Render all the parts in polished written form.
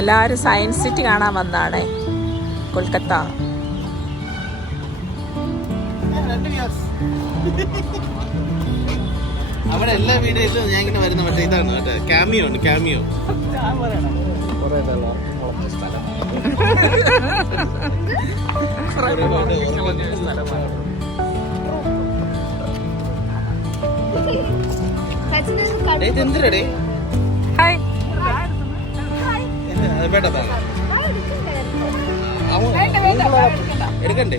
എല്ലാവരും science city കാണാൻ വന്നാണ് കൊൽക്കത്ത. അവിടെ എല്ലാ വീഡിയോയിലും ഞാൻ ഇങ്ങനെ വരുന്ന മറ്റേ ഇതാണ് മറ്റേ ക്യാമിയോ ഉണ്ട്. ക്യാമിയോ എന്തിനടേ എടുക്കണ്ടേ?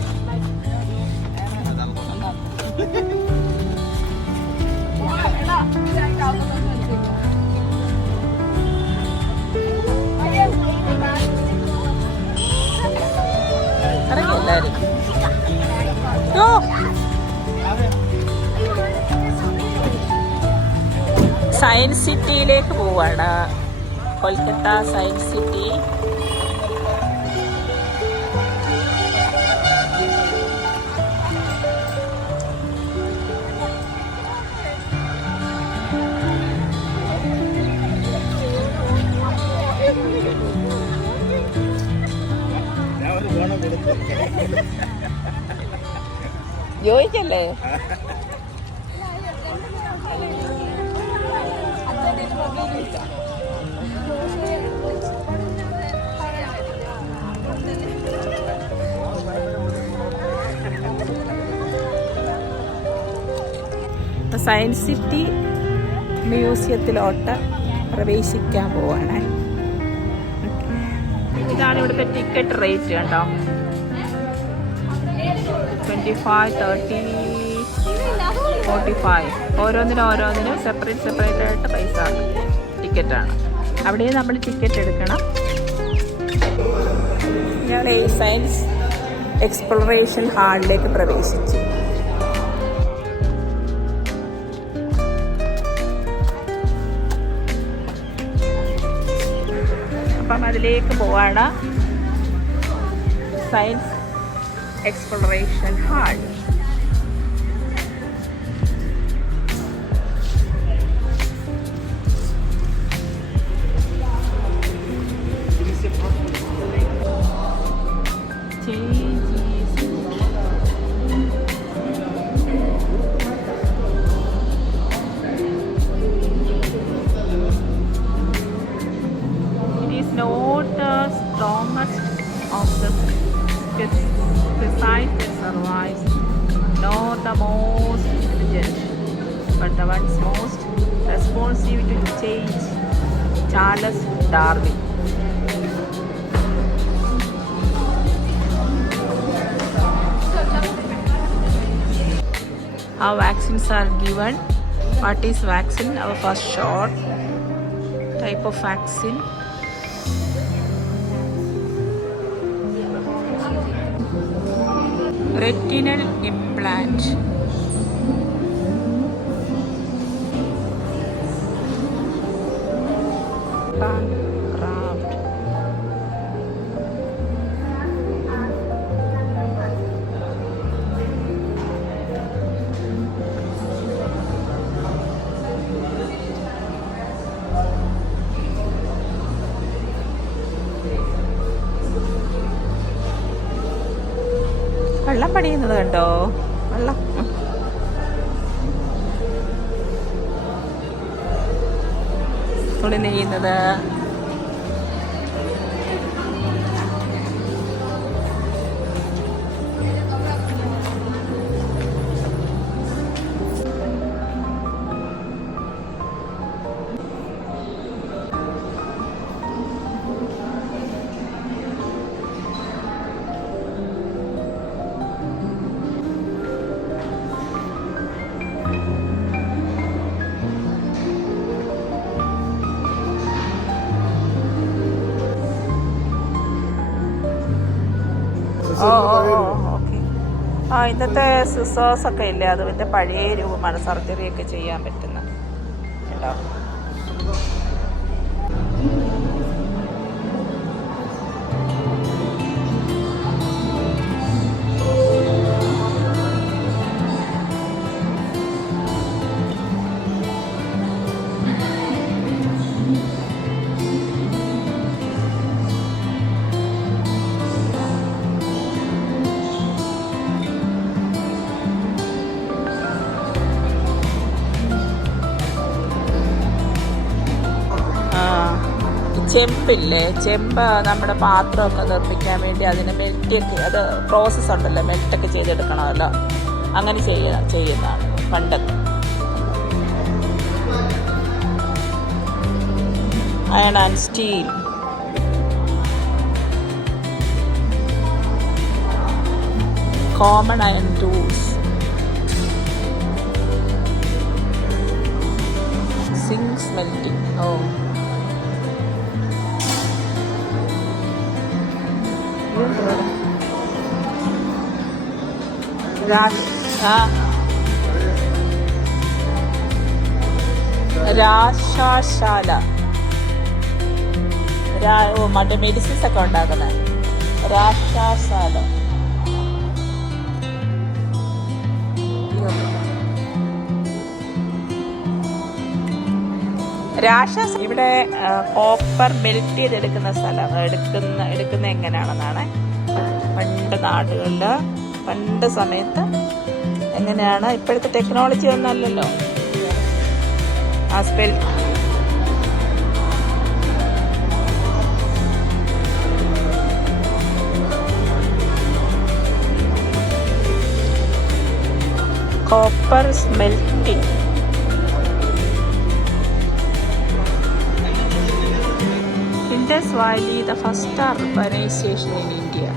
എല്ലാരും സയൻസ് സിറ്റിയിലേക്ക് പോവാണ്. Kolkata science city. ചോദിക്കല്ലേ? സയൻസ് സിറ്റി മ്യൂസിയത്തിലോട്ട് പ്രവേശിക്കാൻ പോവാണ്. ഇതാണ് ഇവിടുത്തെ ടിക്കറ്റ് റേറ്റ് കേട്ടോ. 25, 30, 45 ഓരോന്നിനും സെപ്പറേറ്റ് ആയിട്ട് പൈസ ടിക്കറ്റാണ്. അവിടെ നമ്മൾ ടിക്കറ്റ് എടുക്കണം. ഞങ്ങൾ ഈ സയൻസ് എക്സ്പ്ലോറേഷൻ ഹാളിലേക്ക് പ്രവേശിച്ചു. അപ്പം അതിലേക്ക് പോവാണ്. Science exploration hall. Not the strongest of the species that survives, nor the most intelligent, but the ones most responsive to change. Charles Darwin. How vaccines are given? What is vaccine? Our first shot. Type of vaccine. Retinal implant. Craft. വെള്ളം പണിയുന്നത് കണ്ടോ? വെള്ളം തുണി നെയ്യുന്നത്. Okay. ഇന്നത്തെ സിസേഴ്സൊക്കെ ഇല്ലേ, അതിൻ്റെ പഴയ രൂപമാണ്. സർജറിയൊക്കെ ചെയ്യാൻ പറ്റുന്ന കേട്ടോ. ചെമ്പില്ലേ, ചെമ്പ് നമ്മുടെ പാത്രമൊക്കെ നിർമ്മിക്കാൻ വേണ്ടി അതിന് മെൽറ്റൊക്കെ, അത് പ്രോസസ്സ് ഉണ്ടല്ലോ, മെൽറ്റൊക്കെ ചെയ്തെടുക്കണമല്ലോ, അങ്ങനെ ചെയ്യുന്നതാണ് പണ്ടൊക്കെ. Iron and steel. Common iron tools. Zinc smelting. ഓ, രാശാശാല. മറ്റേ മെഡിസിൻസ് ഒക്കെ ഉണ്ടാക്കുന്നത് രാശാശാല. ഇവിടെ കോപ്പർ മെൽറ്റ് ചെയ്തെടുക്കുന്ന സ്ഥലം, എടുക്കുന്ന എങ്ങനെയാണെന്നാണ് പണ്ട് നാടുകളിൽ, പണ്ട് സമയത്ത് എങ്ങനെയാണ്. ഇപ്പോഴത്തെ ടെക്നോളജി ഒന്നും അല്ലല്ലോ. ആ copper smelting. Indus Valley, the first urbanization in India.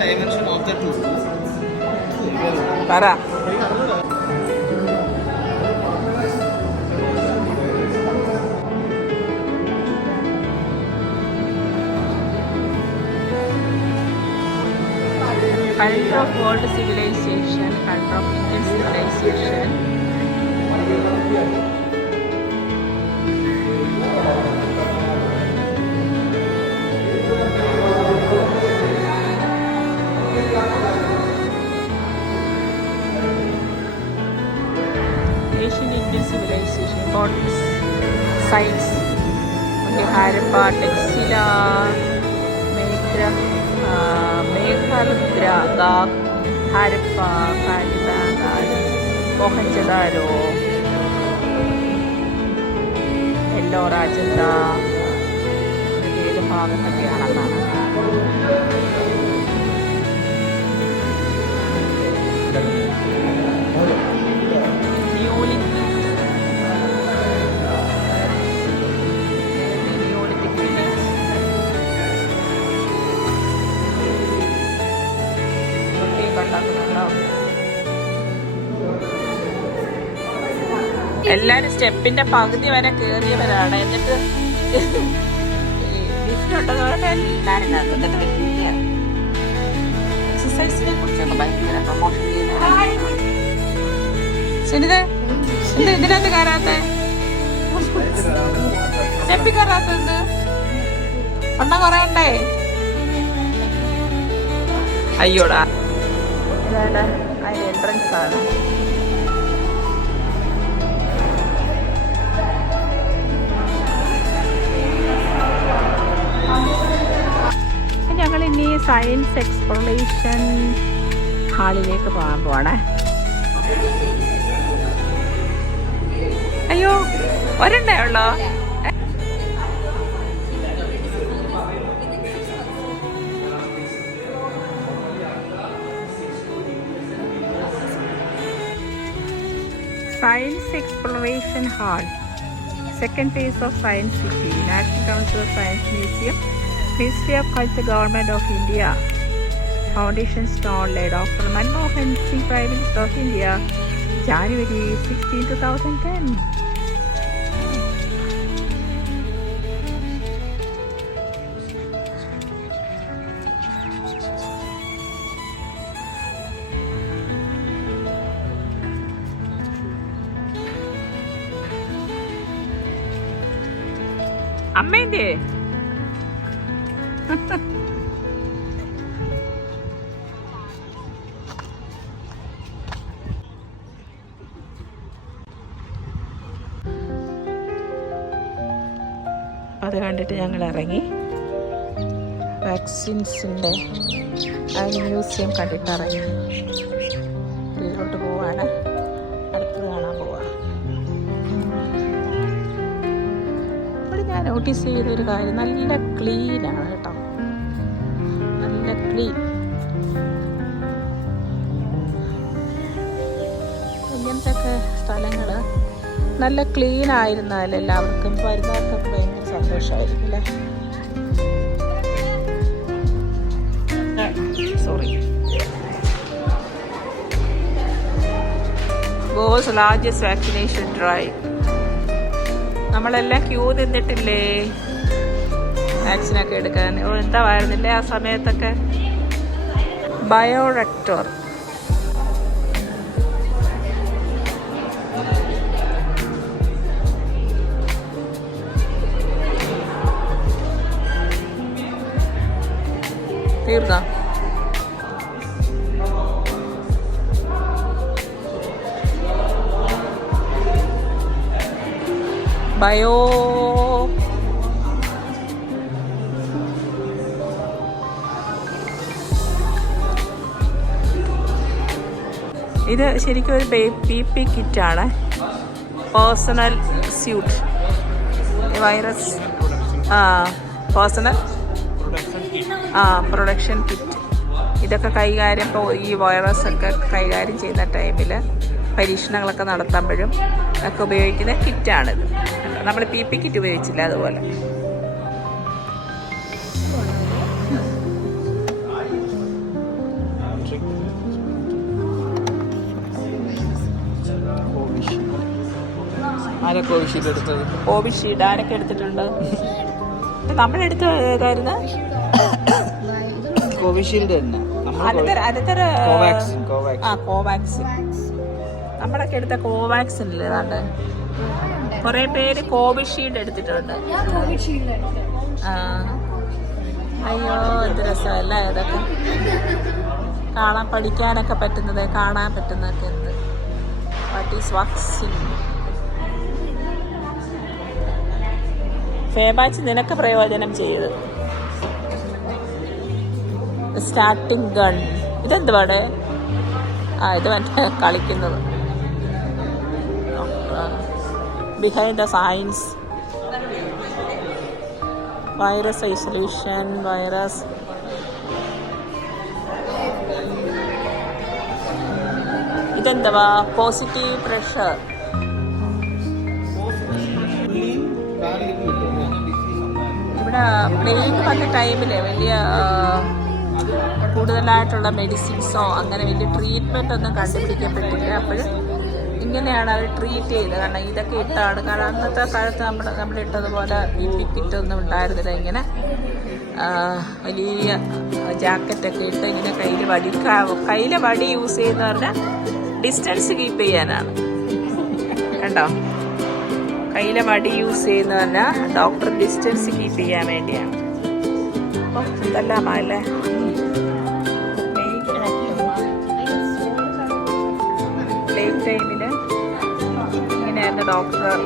Dimension of the two. Para. Culture of world civilization, culture of Indian civilization. Ancient Indian civilization, importance, sites. Okay, Harappa, Textila, Meghalaya, Harappa, Kalibangan, Mohenjo-daro, Ellora Rajanda, ഏത് ഭാഗത്തൊക്കെയാണെന്നാണ്. എല്ലാരും സ്റ്റെപ്പിന്റെ പകുതി വരെ കേറിയവരാണ്. എന്നിട്ട് എല്ലാരും എക്സസൈസിനെ കുറിച്ചൊക്കെ ഭയങ്കര promotion ചെയ്യുന്ന. ഇതിനകത്ത് കയറാത്ത സ്റ്റെപ്പിൽ കയറാത്തത് ഒണ്ണം കുറയണ്ടേ? അയ്യോടാ, ഇതാണ് അതിന്റെ എൻട്രൻസ് ആണ്. ഞങ്ങളിനി സയൻസ് എക്സ്പ്ലോറേഷൻ ഹാളിലേക്ക് പോകാൻ പോവാണേ. അയ്യോ, ഒരെണ്ണേ ഉള്ളോ? Science Exploration Hall, second phase of Science City, National Council of Science Museum, Ministry of Culture, Government of India. Foundation stone laid off for Manmohan Singh, Prime Minister of India, January 16, 2010. അമ്മേന്റെ അത് കണ്ടിട്ട് ഞങ്ങൾ ഇറങ്ങി. വാക്സിൻസിൻ്റെ museum കണ്ടിട്ട് ഇറങ്ങി. ഇതിലോട്ട് പോവാണ്. അടുത്തത് കാണാൻ പോവാ. ഇവിടെ ഞാൻ നോട്ടീസ് ചെയ്തൊരു കാര്യം, നല്ല ക്ലീനാണ് കേട്ടോ, നല്ല ക്ലീൻ. ഇങ്ങനത്തെ ഒക്കെ സ്ഥലങ്ങൾ നല്ല ക്ലീൻ ആയിരുന്നാൽ എല്ലാവർക്കും വരുന്നവർക്കൊക്കെ ഭയങ്കര സന്തോഷമായിരിക്കും അല്ലേ. Sorry. Goes largest vaccination drive. നമ്മളെല്ലാം ക്യൂ നിന്നിട്ടില്ലേ വാക്സിനൊക്കെ എടുക്കാൻ? എന്താ ആയിരുന്നില്ലേ ആ സമയത്തൊക്കെ? ബയോറെക്ടർ. തീർന്നാ? ബയോ ഇത് ശരിക്കും ഒരു PPE കിറ്റാണ്. Personal suit, virus personal production kit. ഇതൊക്കെ കൈകാര്യം, ഇപ്പോൾ ഈ വൈറസൊക്കെ കൈകാര്യം ചെയ്യുന്ന ടൈമിൽ പരീക്ഷണങ്ങളൊക്കെ നടത്തുമ്പോഴും ഒക്കെ ഉപയോഗിക്കുന്ന കിറ്റാണിത്. നമ്മൾ PPE കിറ്റ് ഉപയോഗിച്ചില്ല അതുപോലെ. കോവിഷീൽഡ് ആരൊക്കെ എടുത്തിട്ടുണ്ട്? നമ്മളെടുത്ത ഏതായിരുന്നു? കോവിഷീൽഡ് തന്നെ. കോവാക്സിൻ. നമ്മളൊക്കെ എടുത്ത കോവാക്സിൻ ഇല്ലേ? ഏതാണ്ട് കുറെ പേര് കോവിഷീൽഡ് എടുത്തിട്ടുണ്ട്. അയ്യോ എന്ത് രസമല്ല ഇതൊക്കെ കാണാൻ, പഠിക്കാനൊക്കെ പറ്റുന്നത്, കാണാൻ പറ്റുന്നതൊക്കെ. എന്ത് വാട്ട് ഈസ് വാക്സിൻ? ഫേബാച്ച് നിനക്ക് പ്രയോജനം ചെയ്ത്. Starting gun. ഇതെന്തുവാടെ? ഇത് മറ്റേ കളിക്കുന്നത്. Behind the science. Virus isolation. Virus ഇതെന്തുവാ? Positive pressure. ഇവിടെ പ്ലേഗ് വന്ന ടൈമിൽ വലിയ കൂടുതലായിട്ടുള്ള മെഡിസിൻസോ അങ്ങനെ വലിയ ട്രീറ്റ്മെൻ്റ് ഒന്നും കണ്ടുപിടിക്കപ്പെട്ടില്ല. അപ്പോൾ ഇങ്ങനെയാണ് അവർ ട്രീറ്റ് ചെയ്തത്. കാരണം ഇതൊക്കെ ഇട്ടാണ്. കാരണം അന്നത്തെ കാലത്ത് നമ്മളിട്ടതുപോലെ PPE കിറ്റൊന്നും ഉണ്ടായിരുന്നില്ല. ഇങ്ങനെ വലിയ ജാക്കറ്റൊക്കെ ഇട്ട് ഇങ്ങനെ കയ്യിൽ വടി യൂസ് ചെയ്യുന്ന പറഞ്ഞാൽ ഡിസ്റ്റൻസ് കീപ്പ് ചെയ്യാനാണ്. കണ്ടോ? കയ്യിലെ വടി യൂസ് ചെയ്യുന്ന പറഞ്ഞാൽ ഡോക്ടർ ഡിസ്റ്റൻസ് കീപ്പ് ചെയ്യാൻ വേണ്ടിയാണ്. അപ്പം എന്തെല്ലാമല്ലേ. പ്ലേഗ് ടൈമിൽ ഇങ്ങനെയായിരുന്നു ഡോക്ടർ.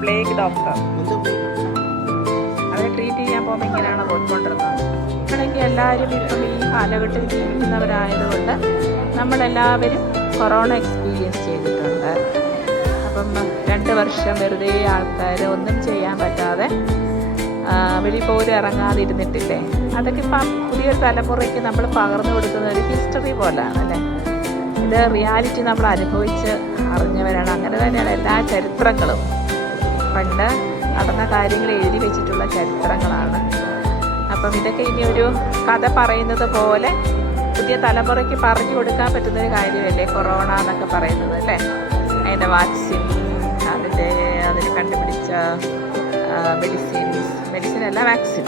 പ്ലേഗ് ഡോക്ടർ അവരെ ട്രീറ്റ് ചെയ്യാൻ പോകുമ്പോൾ ഇങ്ങനെയാണ് പോയിക്കൊണ്ടിരുന്നത്. ഇപ്പോഴെങ്കിൽ എല്ലാവരും ഇപ്പം ഈ കാലഘട്ടത്തിൽ ജീവിക്കുന്നവരായതുകൊണ്ട് നമ്മളെല്ലാവരും കൊറോണ എക്സ്പീരിയൻസ് ചെയ്തിട്ടുണ്ട്. അപ്പം 2 വർഷം വെറുതെ ആൾക്കാർ ഒന്നും ചെയ്യാൻ പറ്റാതെ വെളിയിൽ പോലും ഇറങ്ങാതെ ഇരുന്നിട്ടില്ലേ? അതൊക്കെ ഇപ്പം പുതിയൊരു തലമുറയ്ക്ക് നമ്മൾ പകർന്നു കൊടുക്കുന്ന ഒരു ഹിസ്റ്ററി പോലെയാണ് അല്ലേ? ഇത് റിയാലിറ്റി നമ്മൾ അനുഭവിച്ച് അറിഞ്ഞവരാണ്. അങ്ങനെ തന്നെയാണ് എല്ലാ ചരിത്രങ്ങളും. പണ്ട് നടന്ന കാര്യങ്ങൾ എഴുതി വെച്ചിട്ടുള്ള ചരിത്രങ്ങളാണ്. അപ്പം ഇതൊക്കെ ഇനി ഒരു കഥ പറയുന്നത് പോലെ പുതിയ തലമുറയ്ക്ക് പറഞ്ഞു കൊടുക്കാൻ പറ്റുന്നൊരു കാര്യമല്ലേ കൊറോണ എന്നൊക്കെ പറയുന്നത് അല്ലേ? അതിൻ്റെ വാക്സിൻ, അതിന് കണ്ടുപിടിച്ച മെഡിസിനല്ല വാക്സിൻ.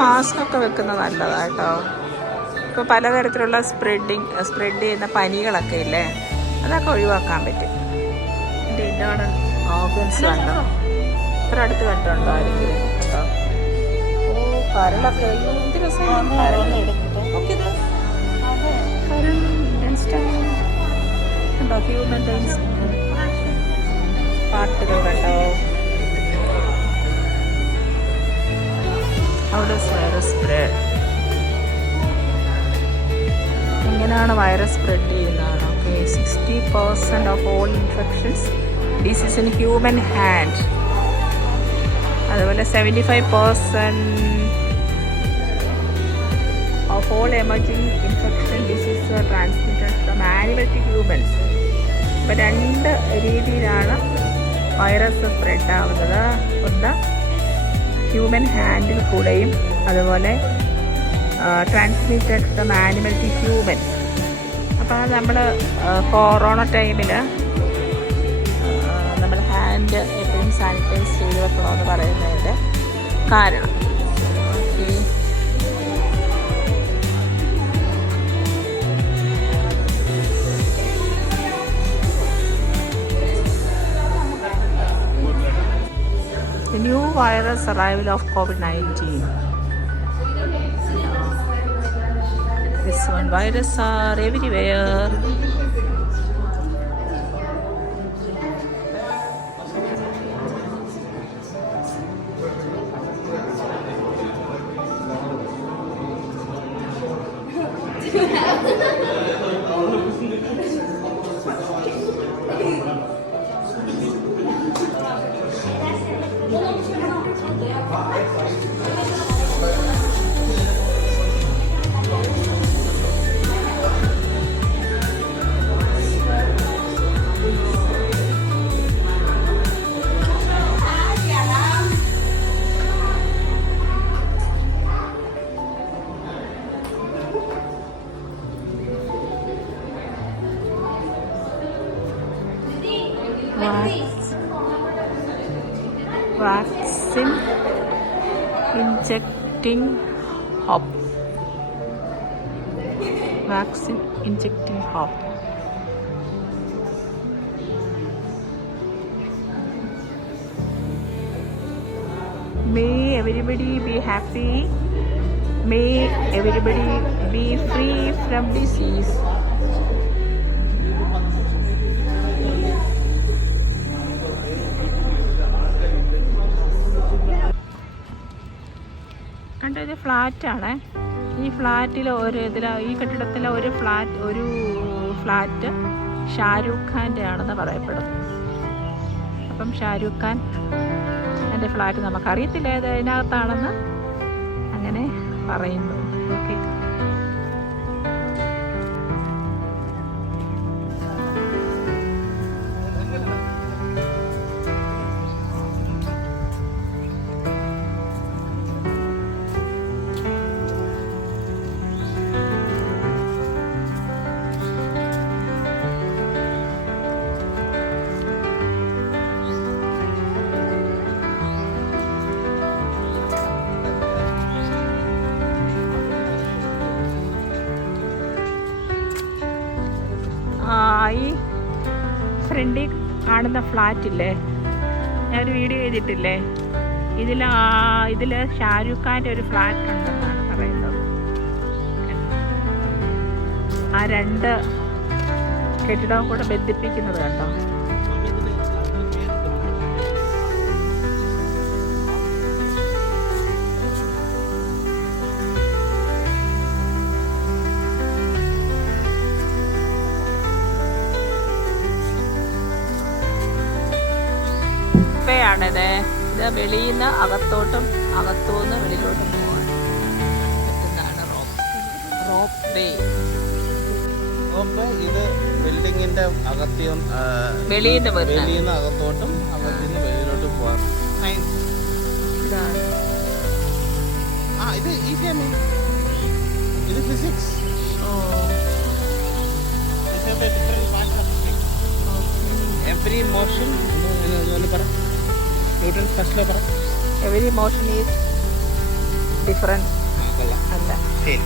മാസ്ക് ഒക്കെ വെക്കുന്നത് നല്ലതാട്ടോ. ഇപ്പോൾ പലതരത്തിലുള്ള സ്പ്രെഡ് ചെയ്യുന്ന പനികളൊക്കെ ഇല്ലേ, അതൊക്കെ ഒഴിവാക്കാൻ പറ്റും. ഇതിൻ്റെ ഇൻ്റേണൽ ഓർഗൻസ് കണ്ടോ, ഇത്ര അടുത്ത് കണ്ടുണ്ടോ ആരെങ്കിലും കേട്ടോ? ഓ കരളൊക്കെ എന്ത് രസമാണ് കണ്ടോ, ഹ്യൂമൻ പാട്ടുകൾ കണ്ടോ. How does virus spread? എങ്ങനെയാണ് വൈറസ് സ്പ്രെഡ് ചെയ്യുന്നതാണ്? Okay, 60% of all infections disease in human hand. അതുപോലെ 75% of all emerging infection disease are transmitted from animal to humans. ഇപ്പം 2 രീതിയിലാണ് വൈറസ് സ്പ്രെഡ് ആവുന്നത്. ഒന്ന് ഹ്യൂമൻ ഹാൻഡിൽ കൂടെയും, അതുപോലെ transmitted from animal to human. അപ്പോൾ നമ്മൾ കൊറോണ ടൈമിൽ നമ്മൾ ഹാൻഡ് എപ്പോഴും സാനിറ്റൈസ് ചെയ്ത് വെക്കണമെന്ന് പറയുന്നതിൻ്റെ കാരണം. Okay, the new virus arrival of COVID-19. This one virus are everywhere. Vaccine injecting hub. Vaccine injecting hub. May everybody be happy. May everybody be free from disease. കണ്ടോ, ഇത് ഫ്ലാറ്റാണ്. ഈ ഫ്ലാറ്റിൽ ഈ കെട്ടിടത്തിലെ ഒരു ഫ്ലാറ്റ് ഷാരൂഖ് ഖാൻ്റെ ആണെന്ന് പറയപ്പെടുന്നു. അപ്പം ഷാരൂഖ് ഖാൻ എൻ്റെ ഫ്ലാറ്റ് നമുക്കറിയത്തില്ല ഏത് അതിനകത്താണെന്ന്, അങ്ങനെ പറയുന്നു. ഓക്കെ, ഈ ഫ്രണ്ടിൽ കാണുന്ന ഫ്ലാറ്റില്ലേ, ഞാനൊരു വീഡിയോ ചെയ്തിട്ടില്ലേ, ഇതിൽ ഷാരൂഖ് ഖാൻ്റെ ഒരു ഫ്ലാറ്റ് ഉണ്ടെന്നാണ് പറയുന്നത്. ആ 2 കെട്ടിടവും കൂടെ ബന്ധിപ്പിക്കുന്നത് കണ്ടോ. ആണിത്. ഇത് വെളിയിൽ നിന്ന് അകത്തോട്ടും അകത്തുനിന്ന് വെളിയിലോട്ടും പോകാൻ പറ്റുന്നതാണ് റോപ്പ് വേ. ഇത് ബിൽഡിങ്ങിന്റെ അകത്തും വെളിയിൽ നിന്ന് അകത്തോട്ടും അകത്തുനിന്ന് വെളിയിലോട്ടും പോകാം. ഇത് ഈസിയാണ്. ഇത് ഫിസിക്സ്. എവറി മോഷൻ പറ. Newton first law. Every motion is difference കൊള്ളാം. അല്ല. ശരി.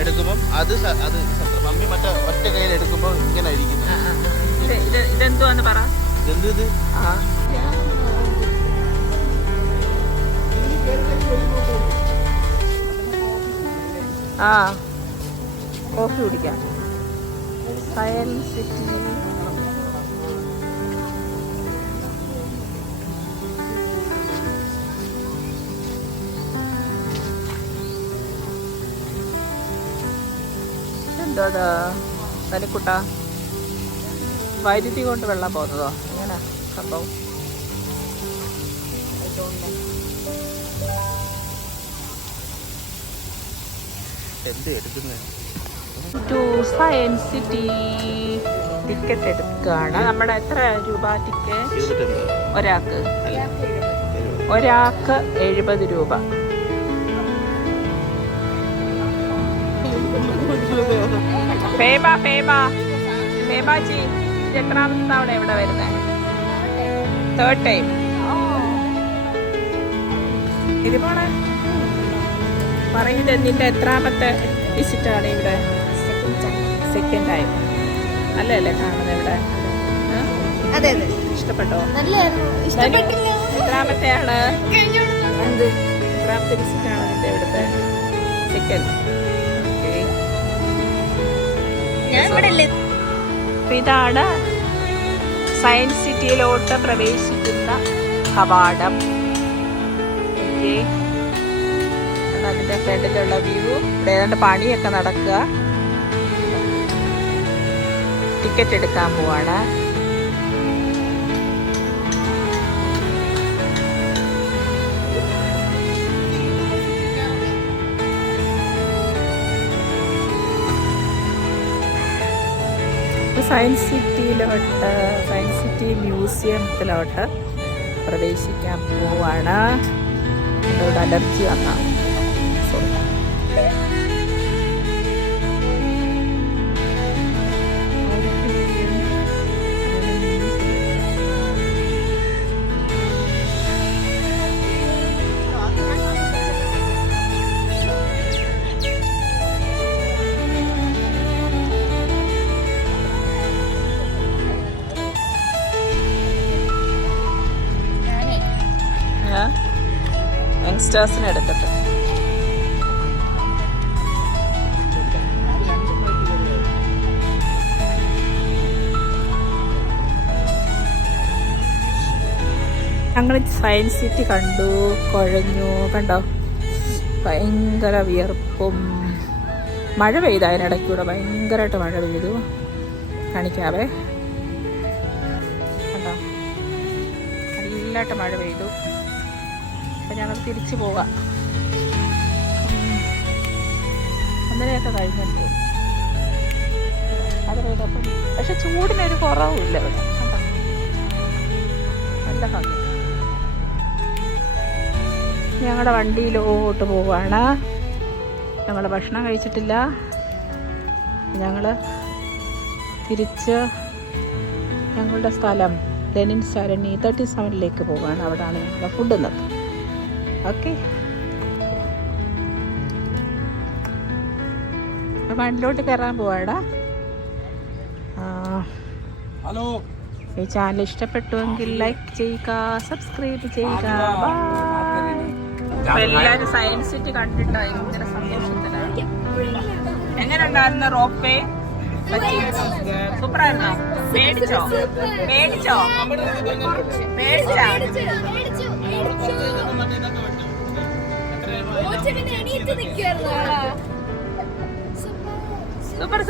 എടുക്കുമ്പം അത് മമ്മി മറ്റേ ഒറ്റ കയ്യിൽ എടുക്കുമ്പോൾ ഇങ്ങനെ ഇരിക്കുന്നു. ഇതെന്തുവാന്ന് പറ. എന്ത് ഇത്? ആ കോഫി കുടിക്കാം. Science city. എന്തോ തനിക്കുട്ട വൈദ്യുതി കൊണ്ട് വെള്ളം പോകുന്നതോ എങ്ങനെ സംഭവം? എന്ത് എടുക്കുന്നത്? ടു സയൻസ് സിറ്റി ടിക്കറ്റ് എടുക്കുകയാണ്. നമ്മുടെ എത്ര രൂപ ടിക്കറ്റ്? ഒരാൾക്ക് 70 രൂപ. ഫേബാജി എത്രാമത്തെ തവണ ഇവിടെ വരുന്നത്? 3rd time. ഇതുപോലെ പറയുന്നത് നിന്റെ എത്രാമത്തെ വിസിറ്റാണ് ഇവിടെ? Second time. നല്ലതല്ലേ കാണുന്നത് ഇവിടെ? ഇഷ്ടപ്പെട്ടോ? എത്രാമത്തെയാണ്? എത്രാമത്തെ വിസിറ്റാണ് നിന്റെ ഇവിടുത്തെ? സെക്കൻഡ്. ഇതാണ് സയൻസ് സിറ്റിയിലോട്ട് പ്രവേശിക്കുന്ന കവാടം. അതിന്റെ ഫ്രണ്ടിലുള്ള വ്യൂ. ഇവിടെ ഏതാണ്ട് പണിയൊക്കെ നടക്കുക. ടിക്കറ്റ് എടുക്കാൻ പോവാണ്. സയൻസ് സിറ്റി മ്യൂസിയത്തിലോട്ട് പ്രവേശിക്കാൻ പോവാണ്. ഇവിടെ അലർജി വന്ന യങ്സ്റ്റേഴ്സിനെ എടുക്കട്ടെ. ഞങ്ങൾ സയൻസ് സിറ്റി കണ്ടു, കുഴഞ്ഞു. കണ്ടോ? ഭയങ്കര വിയർപ്പും മഴ പെയ്തു. അതിനിടയ്ക്കൂടെ ഭയങ്കരമായിട്ട് മഴ പെയ്തു. കാണിക്കാവേ. കണ്ടോ? നല്ലതായിട്ട് മഴ പെയ്തു. അപ്പം ഞങ്ങൾ തിരിച്ചു പോകാം. 1:30 കഴിഞ്ഞിട്ട് അത് പെയ്തപ്പം. പക്ഷെ ചൂടിനൊരു കുറവുമില്ല ഇവിടെ. കണ്ടോ? നല്ല ഭംഗി. ഞങ്ങളുടെ വണ്ടിയിലോട്ട് പോവാണ്. ഞങ്ങൾ ഭക്ഷണം കഴിച്ചിട്ടില്ല. ഞങ്ങൾ തിരിച്ച് ഞങ്ങളുടെ സ്ഥലം ലെനിൻ സരണി 37 പോവുകയാണ്. അവിടെയാണ് ഞങ്ങളുടെ ഫുഡ് ഇന്നത്. ഓക്കെ, വണ്ടിയിലോട്ട് കയറാൻ പോവാടാ. ഹലോ, ഈ ചാനൽ ഇഷ്ടപ്പെട്ടുവെങ്കിൽ ലൈക്ക് ചെയ്യുക, സബ്സ്ക്രൈബ് ചെയ്യുക. എല്ലാവരും സയൻസ് സിറ്റി കണ്ടിട്ട് ഭയങ്കര സന്തോഷത്തിലാണ്. എങ്ങനെ ഉണ്ടായിരുന്നു റോപ്പ് വേ? സൂപ്പറായിരുന്നോ? മേടിച്ചോ? സൂപ്പർ.